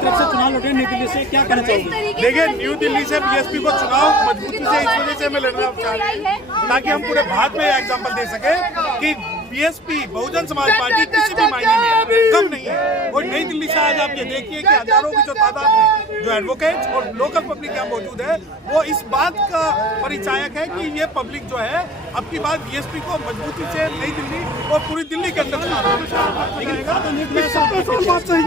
तरफ से चुनाव लड़ रहे हैं नई दिल्ली से, क्या कहना चाहिए? देखिए, न्यू दिल्ली से बीएसपी को चुनाव मजबूती से इस वजह से हमें लड़ना चाह रहे हैं ताकि हम पूरे भारत में एग्जाम्पल दे सके कि बीएसपी बहुजन समाज पार्टी किसी भी मायने में कम नहीं है। और नई दिल्ली से आज आप ये देखिए कि हजारों की जो तादाद में जो एडवोकेट्स और लोकल पब्लिक यहाँ मौजूद है, वो इस बात का परिचायक है कि ये पब्लिक जो है अब की बात बीएसपी को मजबूती से नई दिल्ली और पूरी दिल्ली के अंदर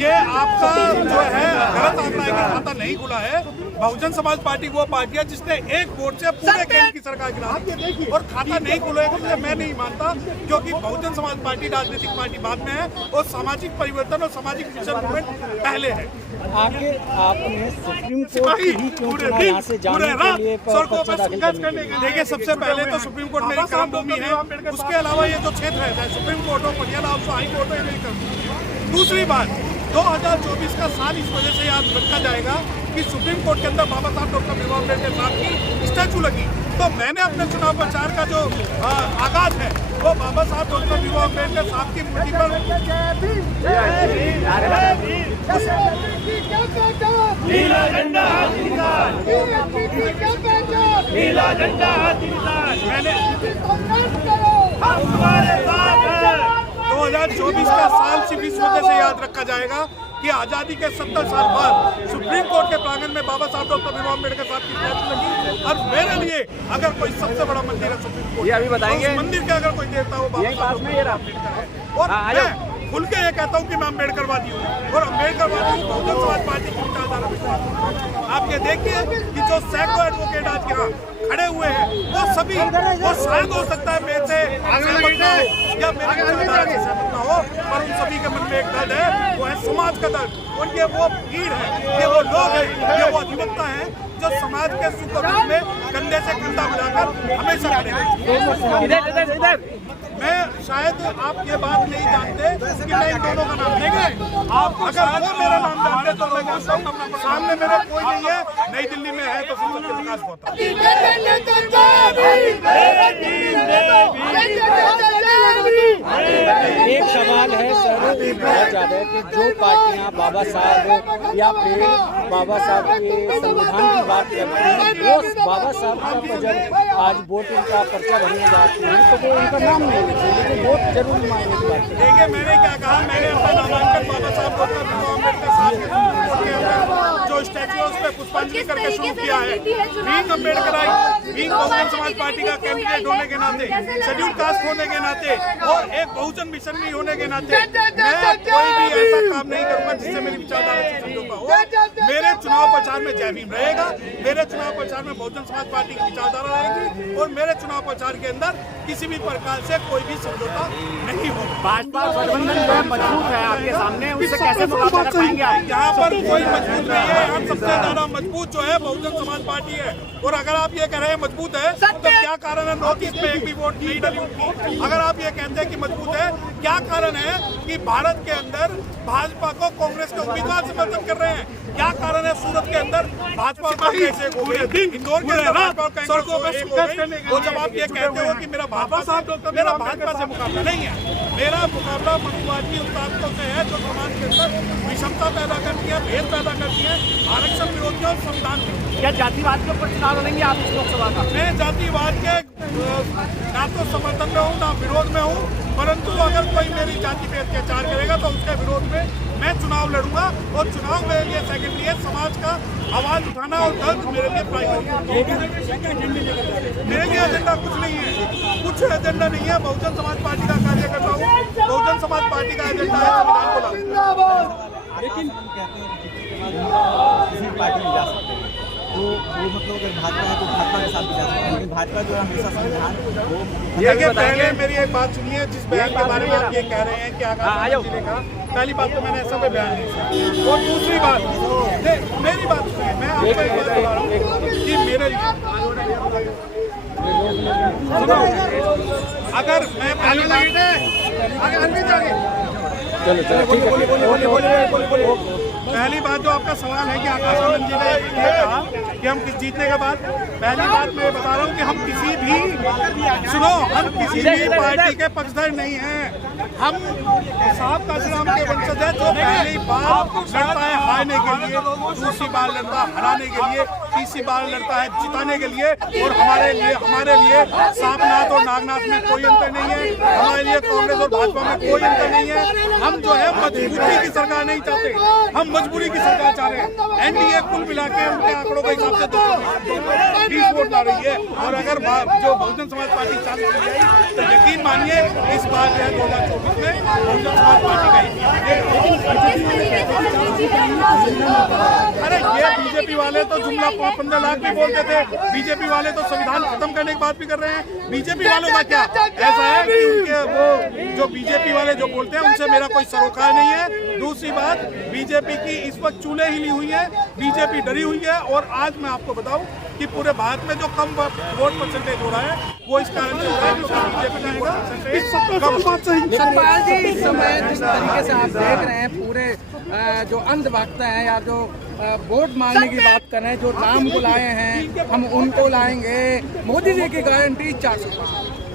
ये आपका जो है गलत आंकड़ा है कि खाता नहीं खुला है। बहुजन समाज पार्टी वो पार्टी है जिसने एक वोट से पूरे केंद्र की सरकार गिरा दी और खाता नहीं खुलेगा मैं नहीं मानता, क्योंकि बहुजन समाज पार्टी राजनीतिक पार्टी बाद में है और सामाजिक परिवर्तन और सामाजिक विजन मूवमेंट पहले है। आगे आपने सुप्रीम कोर्ट ही क्यों चुना यहाँ से जाने के लिए पर्चा दाखिल करने के लिए? देखिए, सबसे पहले तो सुप्रीम कोर्ट मेरी कर्मभूमि है, उसके अलावा ये जो क्षेत्र है चाहे सुप्रीम कोर्ट हो, पटियाला हाउस हो, हाई कोर्ट हो, ये मेरी कर्मभूमि। दूसरी बात, 2024 का साल इस वजह से याद रखा जाएगा कि सुप्रीम कोर्ट के अंदर बाबा साहब डॉक्टर भीमराव अम्बेडकर साहब की स्टैचू लगी, तो मैंने अपने चुनाव प्रचार का जो आगाज है वो बाबा साहब डॉक्टर भीमराव अम्बेडकर साहब की मूर्ति पर नीला झंडा नीला झंडा मैंने हमारे साथ है। 2024 का साल सिर्फ इस वजह से याद रखा जाएगा कि आजादी के 70 साल बाद सुप्रीम कोर्ट के प्रांगण में बाबा साहब डॉक्टर भीमराव अम्बेडकर साहब की स्टैचू लगी। और मेरे लिए अगर कोई सबसे बड़ा मंदिर है सुप्रीम कोर्ट, ये अभी बताएंगे। उस मंदिर के अगर कोई देवता हो बाबा साहब अम्बेडकर है। और मैं खुल के ये कहता हूँ कि मैं अम्बेडकरवादी हूँ और अम्बेडकरवादी बहुजन समाज पार्टी की विचारधारा में। आप ये देखिए कि जो सैकड़ों एडवोकेट आज यहाँ खड़े हुए हैं वो सभी, वो शायद हो सकता है मेरे से सहमत ना हो या मेरी विचारधारा से सहमत ना हो, पर उन सभी के मन में एक दर्द है, वो है समाज का दर्द। और ये वो भीड़ है, ये वो लोग हैं, ये वो अधिवक्ता हैं जो समाज के सुख और दुख में कंधे से कंधा मिलाकर हमेशा खड़े हैं। मैं शायद आप ये बात नहीं जानते कि मैं इन दोनों का नाम देंगे। आप अगर वो मेरा नाम जानते तो मैं जानता हूँ, सामने मेरा कोई नहीं है, नई दिल्ली में है तो फिर सबके विकास होता है। एक सवाल है सर, बहुत ज्यादा है कि जो पार्टियां बाबा साहब या फिर बाबा साहब के संविधान की बात करती हैं, वो बाबा साहब का जब आज वोट उनका पर्चा भरने जाती हैं तो वो उनका नाम नहीं लिखते, लेकिन वोट जरूर मांगने की बात है। देखिए, मैंने क्या कहा, मैंने अपना नामांकन बाबा साहब डॉक्टर भीमराव अम्बेडकर साहब के अंदर जो स्टैचू है उस पर पुष्पांजलि करके शुरू किया है। Being Ambedkarite, being Bahujan Samaj party का कैंडिडेट होने के नाते, शेड्यूल कास्ट होने के नाते और एक बहुजन मिशनरी होने के नाते मैं कोई भी ऐसा काम नहीं करूंगा जिससे मेरी विचारधारा से समझौता हो। मेरे चुनाव प्रचार में जय भीम रहेगा, मेरे चुनाव प्रचार में बहुजन समाज पार्टी की विचारधारा रहेगी और मेरे चुनाव प्रचार के अंदर किसी भी प्रकार से कोई भी समझौता नहीं होगा। भाजपा गठबंधन जो है मजबूत है आपके सामने, उससे कैसे मुकाबला कर पाएंगे आप? यहाँ पर कोई मजबूत नहीं है, हम सबसे ज्यादा मजबूत जो है बहुजन समाज पार्टी है। और अगर आप ये कह रहे हैं मजबूत है तो क्या कारण है नॉर्थ ईस्ट में एक भी वोट नहीं डली उनकी? अगर आप ये कहते हैं कि मजबूत है, क्या कारण है कि भारत के अंदर भाजपा को कांग्रेस के उम्मीदवार समर्थन कर रहे हैं? क्या कारण है सूरत के अंदर भाजपा और कांग्रेस एक हो गई, इंदौर के अंदर भाजपा और कांग्रेस एक हो गई? और जब आप ये कहते हो कि मेरा भाजपा से मुकाबला नहीं है, मेरा मुकाबला मनुवादी उन ताकतों से है जो समाज के अंदर विषमता पैदा करती है, भेद पैदा करती है, आरक्षण विरोधी और संविधान विरोधी। क्या जातिवाद के ऊपर चुनाव लड़ेंगे आप इस लोकसभा का? मैं जातिवाद के ना तो समर्थन में हूँ ना विरोध में हूँ, परंतु अगर कोई मेरी जाति पे अत्याचार करेगा तो उसके विरोध में मैं चुनाव लड़ूंगा। और चुनाव मेरे लिए सेकेंडरी है, समाज का आवाज उठाना और दर्द मेरे लिए प्राइमरी। मेरे लिए एजेंडा कुछ नहीं है, कुछ एजेंडा नहीं है। बहुजन समाज पार्टी का कार्यकर्ता हूँ, बहुजन समाज पार्टी का एजेंडा है संविधान को लागू। लेकिन किसी पार्टी में जा सकते हैं तो वो मतलब अगर भाजपा है तो भाजपा के साथ भी जा सकते हैं, लेकिन भाजपा जो है हमेशा संविधान वो देखिए, पहले मेरी एक बात सुनिए, जिस बयान के बारे में आप ये कह रहे हैं कि आकाश जी ने कहा, पहली बात तो मैंने ऐसा कोई बयान नहीं किया। और दूसरी बात, मेरी बात सुनिए, मैं आपको एक बात बता रहा हूँ कि मेरे अगर मैं पहली पहली बात जो आपका सवाल है कि आकाशानंद जी ने कहा कि हम किस जीतने के बाद, पहली बात मैं बता रहा हूँ कि हम किसी भी पार्टी के पक्षधर नहीं हैं। हम साहब काशीराम के वंशज है जो पहली बार लड़ता है हराने के लिए, दूसरी बार लड़ता है हराने के लिए, तीसरी बार लड़ता है जिताने के लिए। और हमारे लिए सांपनाथ और नागनाथ में कोई अंतर नहीं है, हमारे लिए कांग्रेस और भाजपा में कोई अंतर नहीं है। हम जो है मजबूरी की सरकार नहीं चाहते, हम मजबूरी की सरकार चाह रहे हैं। एनडीए कुल मिला के उनके आंकड़ों के हिसाब से 220 वोट ला रही है, और अगर जो बहुजन समाज पार्टी 40 ले आई तो यकीन मानिए इस बार जो है 2024 में बहुजन समाज पार्टी का ही अरे ये बीजेपी वाले तो जुमला 15 लाख भी बोलते थे, बीजेपी वाले तो संविधान खत्म करने की बात भी कर रहे हैं। बीजेपी वालों का क्या ऐसा है कि उनके वो जो बीजेपी वाले जो बोलते हैं उनसे मेरा कोई सरोकार नहीं है। दूसरी बात, बीजेपी की इस वक्त चूल्हे हिली हुई है, बीजेपी डरी हुई है। और आज मैं आपको बताऊं कि पूरे भारत में जो कम वोट परसेंटेज हो रहा है वो इस कारण से हो रहा है क्योंकि बीजेपी का वोट परसेंटेज कम। सतपाल जी, इस समय जिस तरीके से आप देख रहे हैं पूरे जो अंधभक्त हैं या जो वोट मांगने की बात कर रहे हैं, जो नाम बुलाए हैं हम उनको लाएंगे, मोदी जी की गारंटी 400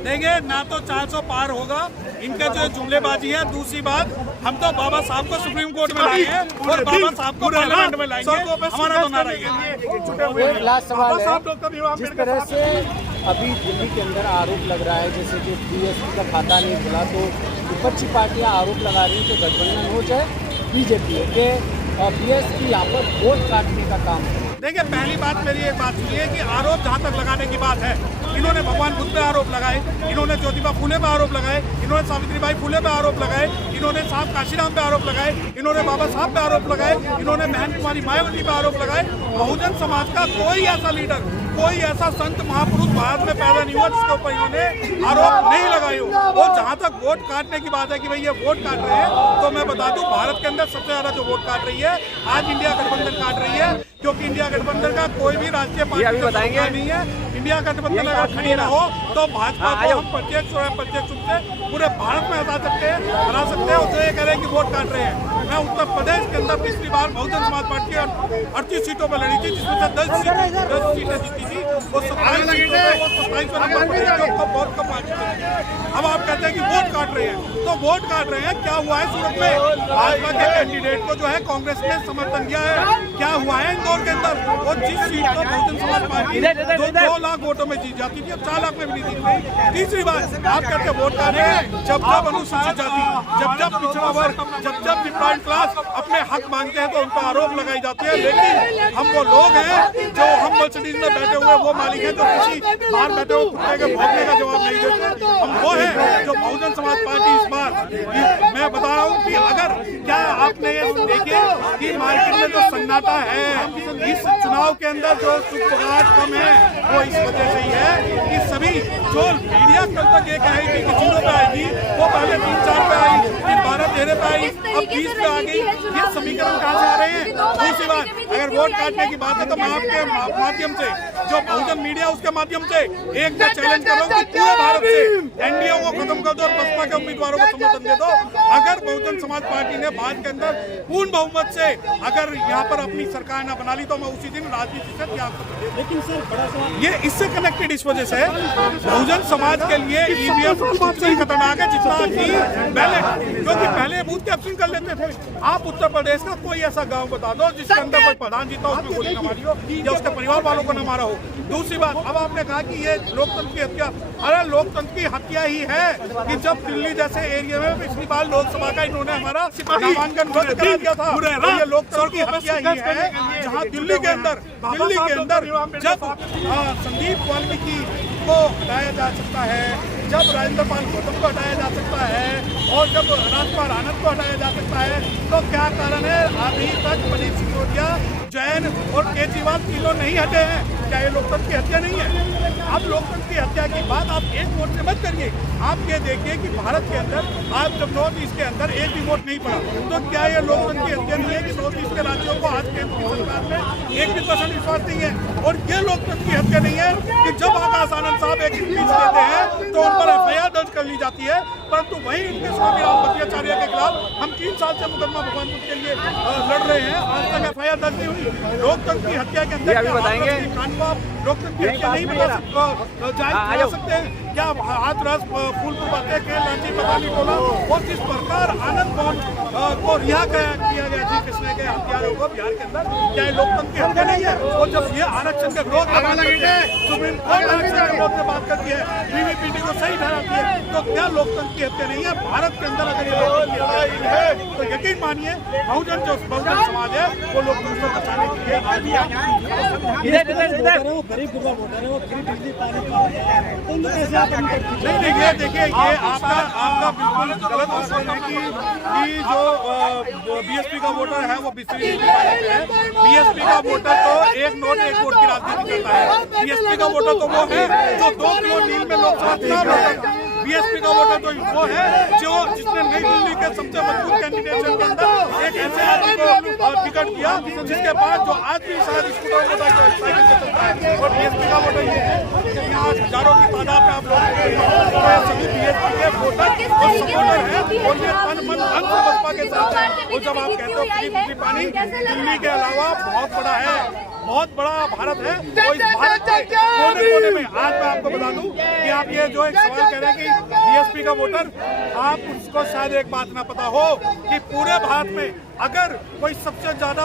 देंगे ना, तो 400 पार होगा। इनका जो जुमलेबाजी है। दूसरी बात, हम तो बाबा साहब को सुप्रीम कोर्ट में लाए हैं और बाबा साहब को पार्लियामेंट में लाएंगे, हमारा तो नारा है। एक लास्ट सवाल है, जिस तरह से अभी दिल्ली के अंदर आरोप लग रहा है जैसे कि बीएसपी का खाता नहीं खुला, तो विपक्षी पार्टियां आरोप लगा रही हैं कि गठबंधन हो जाए बीजेपी के बीएसपी यहाँ पर वोट काटने का काम है। देखिए, पहली बात मेरी एक बात सुनिए कि आरोप जहाँ तक लगाने की बात है, इन्होंने भगवान बुद्ध पे आरोप लगाए, इन्होंने ज्योतिबा फुले पे आरोप लगाए, इन्होंने सावित्रीबाई फुले पे आरोप लगाए, इन्होंने साहब काशीराम पे आरोप लगाए, इन्होंने बाबा साहब पे आरोप लगाए, इन्होंने बहन कुमारी मायावती पे आरोप लगाए। बहुजन समाज का कोई ऐसा लीडर, कोई ऐसा संत महापुरुष भारत में पैदा नहीं हुआ जिसके ऊपर इन्होंने आरोप नहीं लगाए हो। और जहाँ तक वोट काटने की बात है कि भाई ये वोट काट रहे हैं, तो मैं बता दूं भारत के अंदर सबसे ज्यादा जो वोट काट रही है आज इंडिया गठबंधन काट रही है, क्योंकि इंडिया गठबंधन का कोई भी राष्ट्रीय पार्टी बताएंगे नहीं है। इंडिया गठबंधन अगर खड़ी ना हो तो भाजपा को हम प्रत्यक्ष और अप्रत्यक्ष रूप से पूरे भारत में हरा सकते हैं। उससे ये कह रहे हैं कि वोट काट रहे हैं। मैं उत्तर प्रदेश के अंदर पिछली बार बहुजन समाज पार्टी 38 सीटों पर लड़ी थी, जिसमें से 10 सीटें जीती थी। वो 27 नंबर पर बहुत कम आ चुके हैं। अब आप कहते हैं कि वोट काट रहे हैं, तो वोट काट रहे हैं। क्या हुआ है सूरत में? भाजपा के कैंडिडेट को जो है कांग्रेस ने समर्थन दिया है। क्या हुआ है इंदौर के अंदर? वो जिस सीट को बहुजन समाज पार्टी 2 लाख वोटों में जीत जाती थी, अब 4 लाख में भी नहीं जीत रही। तीसरी बात, आप कहते हैं वोट काट रहे हैं। जब अनुसूचित जाति, जब पिछड़ा वर्ग, जब डिप्राइव्ड क्लास अपने हक मांगते हैं तो उन पर आरोप लगाई जाती है। लेकिन हम वो लोग हैं जो हम मर्सिडीज में बैठे हुए वो मालिक हैं जो किसी बाहर बैठे हुए कुत्ते के भौंकने का जवाब नहीं देते। हम वो हैं जो बहुजन समाज पार्टी इस बार, मैं बता रहा हूँ कि अगर क्या आपने ये देखिए कि मार्केट में जो सन्नाटा है इस चुनाव के अंदर, जो सुखबगाहट कम है, वो इस वजह से ही है कि सभी जो मीडिया कल तक ये कहेगी कि 0 पे आएगी, वो पहले 3-4 पे आई, फिर 12-13 पे आई, अब 20 पे आ गई। ये समीकरण कहाँ से आ रहे हैं? दूसरी बात, अगर वोट काटने की बात है तो मैं आपके माध्यम से, जो बहुजन मीडिया उसके माध्यम से एक चैलेंज कर रहा हूँ कि पूरे भारत से एनडीए को खत्म कर दो और बसपा के उम्मीदवारों को समर्थन दे दो। अगर बहुजन समाज पार्टी ने भारत के अंदर पूर्ण बहुमत से अगर यहाँ पर अपनी सरकार न बना ली तो मैं उसी दिन राजनीति से त्याग कर दूं। लेकिन सर बड़ा सवाल ये इससे कनेक्टेड इस वजह से बहुजन समाज के लिए ईवीएम सबसे ही खतरनाक है जितना कि बैलेट, क्योंकि पहले बूथ कैप्चरिंग कर लेते थे। आप उत्तर प्रदेश का कोई ऐसा गांव बता दो जिसके अंदर कोई प्रधान जीता उसमें गोली न मारी हो या उसके परिवार वालों को न मारा हो। दूसरी बात, अब आपने कहा कि ये लोकतंत्र की हत्या, अरे लोकतंत्र की हत्या ही है कि जब दिल्ली जैसे एरिया में पिछली बार लोकसभा का इन्होंने हमारा नामांकन रद्द करा दिया था, तो ये लोकतंत्र की हत्या ही है। जहाँ दिल्ली के अंदर जब संदीप वाल्मीकि को हटाया जा सकता है, जब राजेंद्र पाल गौतम को हटाया जा सकता है और जब राजपाल आनंद को हटाया जा सकता है, तो क्या कारण है अभी तक मनीष सिसोदिया, जैन और केजरीवाल तीनों नहीं हटे हैं? क्या ये लोकतंत्र की हत्या नहीं है? आप लोकतंत्र की हत्या की बात आप एक वोट से मत करिए। आप ये देखिए कि भारत के अंदर आज जब नॉर्थ ईस्ट के अंदर एक भी वोट नहीं पड़ा, तो क्या ये लोकतंत्र की हत्या नहीं है कि नॉर्थ ईस्ट के राज्यों को आज केंद्र की सरकार में 1% विश्वास नहीं है? और ये लोकतंत्र की हत्या नहीं है कि जब आकाश आनंद साहब एक स्पीच देते हैं तो उन पर FIR दर्ज कर ली जाती है, परंतु वही इनके स्वामी राम भट्टाचार्य के खिलाफ हम 3 साल से मुकदमा भगवानपुर के लिए लड़ रहे हैं, आज तक FIR दर्ज नहीं हुई। लोकतंत्र की हत्या के अंदर लोकतंत्र की हत्या नहीं बता सकते हैं? क्या हाथरस, फूलपुर बातें के लाठी पताली टोला और जिस प्रकार आनंद मोहन को रिहा किया गया जी तरह के हथियारों को बिहार के अंदर, क्या ये लोकतंत्र की हत्या नहीं है? और जब ये आरक्षण के विरोध में बात करती है, सुप्रीम कोर्ट आरक्षण के विरोध में बात करती है, बीवीपीटी को सही ठहराती है, तो क्या लोकतंत्र की हत्या नहीं है? भारत के अंदर अगर ये लोकतंत्र की हत्या है तो यकीन मानिए बहुजन समाज है वो लोकतंत्र को बचाने के लिए आज भी नहीं। देखिए ये आपका बिल्कुल गलत आंकलन है कि जो बीएसपी का वोटर है वो बीसीपी है। बीएसपी का वोटर तो एक नोट एक वोट की राजनीति करता है। बीएसपी का वोटर तो वो है जो 2 किलो नील में लोकसभा चुनाव लड़ता है। बीएसपी का वोटर तो वो है जो जिसने नई दिल्ली के सबसे मजबूत कैंडिडेट के अंदर एक ऐसे आदमी को टिकट दिया जिसके बाद जो आज भी शायद स्कूटर को चलता है। और बीएसपी का वोटर ये है कि यहाँ हजारों की तादाद में आप लोग सभी बीएसपी के वोटर और सपोर्टर हैं और ये तन मन धन से बसपा के साथ है। और जब आप कहते हो फ्री बिजली पानी दिल्ली के अलावा बहुत बड़ा है, बहुत बड़ा भारत है, तो इस भारत के कोने कोने में आज मैं आपको बता दूं कि आप ये जो एक सवाल कह रहे हैं कि बीएसपी का वोटर, आप उसको शायद एक बात ना पता हो कि पूरे भारत में अगर कोई सबसे ज्यादा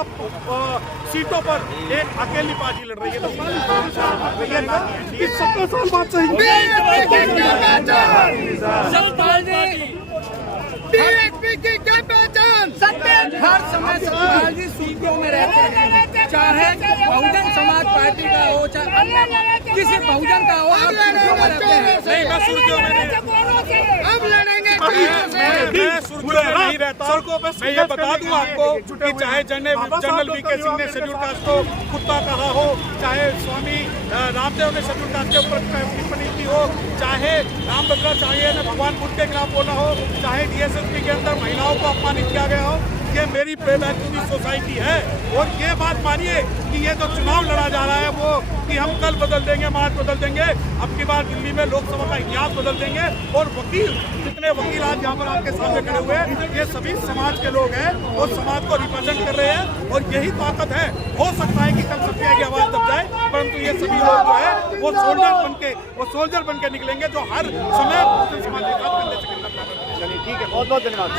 सीटों पर एक अकेली पार्टी लड़ रही है तो 70 साल बाद सही बीएसपी की क्या पहचान? हर समय सत्यपाल जी सुर्खियों में रहते हैं, चाहे बहुजन समाज पार्टी का हो चाहे अन्य किसी बहुजन का हो, आप सुर्खियों में रहते हैं। नहीं, मैं सुर्खियों में अब लड़ेंगे मैं सुर्खियों में नहीं रहता। मैं ये बता दूं आपको कि चाहे जनरल वीके सिंह ने शेड्यूल कास्ट को कुत्ता कहा हो, चाहे स्वामी रामदेव ने शेड्यूल कास्ट के ऊपर टिप्पणी की हो, चाहे रामभद्राचार्य ने भगवान बुद्ध के खिलाफ बोला हो, चाहे डीएसएसपी के अंदर महिलाओं को अपमानित किया गया हो, ये मेरी प्रेबैक की सोसाइटी है। और ये बात मानिए कि ये जो चुनाव लड़ा जा रहा है वो कि हम कल बदल देंगे, आज बदल देंगे, अब की बार दिल्ली में लोकसभा का इतिहास बदल देंगे। और वकील, जितने वकील आज यहाँ पर आपके सामने खड़े हुए हैं, ये सभी समाज के लोग हैं और समाज को रिप्रेजेंट कर रहे हैं और यही ताकत है। हो सकता है कि कल सत्या की आवाज दब जाए, परंतु ये सभी लोग जो है वो सोल्जर बन के निकलेंगे जो हर समय समाज के साथ कंधे से कंधा मिलाकर। चलिए ठीक है, बहुत बहुत धन्यवाद।